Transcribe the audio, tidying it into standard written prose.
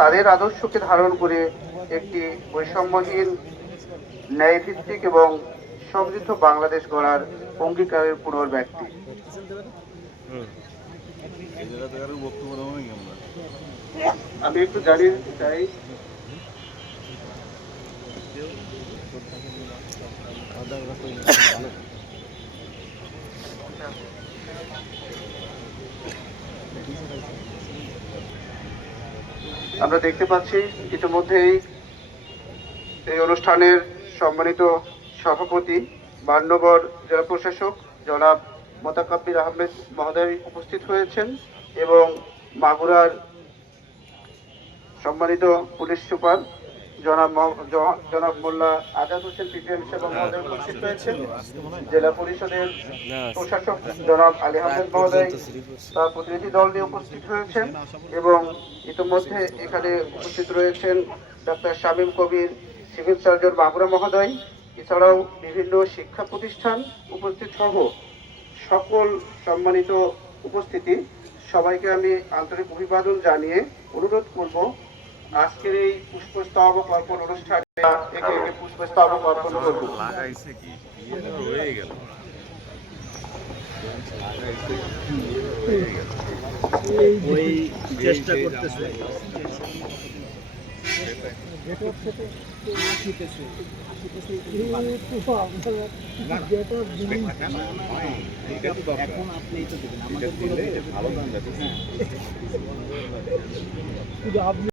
তাদের আদর্শকে ধারণ করে একটি বৈষম্যহীন, ন্যায়ভিত্তিক এবং সমৃদ্ধ বাংলাদেশ গড়ার অঙ্গীকারের পুনর্ব্যক্তি। আমি একটু জানিয়ে দিতে চাই, আমরা দেখতে পাচ্ছি ইতিমধ্যেই এই অনুষ্ঠানের সম্মানিত সভাপতি, মান্যবর জেলা প্রশাসক জনাব মোতাকাব্বির আহমেদ মহোদয় উপস্থিত হয়েছেন এবং মাগুরার সম্মানিত পুলিশ সুপার জনাব মোল্লা আজাদ হোসেন পিপিএম সাহেব মহোদয় উপস্থিত হয়েছেন। জেলা পরিষদের প্রশাসক জনাব আলী আহমেদ মহোদয় তার প্রতিনিধি দল নিয়ে উপস্থিত হয়েছেন এবং ইতিমধ্যে এখানে উপস্থিত রয়েছেন ডাক্তার শামীম কবির, সিভিল সার্জন মাগুরা মহোদয়, এছাড়াও বিভিন্ন শিক্ষা প্রতিষ্ঠান উপস্থিত সহ সকল সম্মানিত উপস্থিতি, সবাইকে আমি আন্তরিক অভিবাদন জানিয়ে অনুরোধ করব আজকের এই পুষ্পস্তবক অর্পণ অনুষ্ঠানে একে একে পুষ্পস্তবক অর্পণ করব। ওই চেষ্টা করতেছে এখন আপনি তো দেবেন আমাদের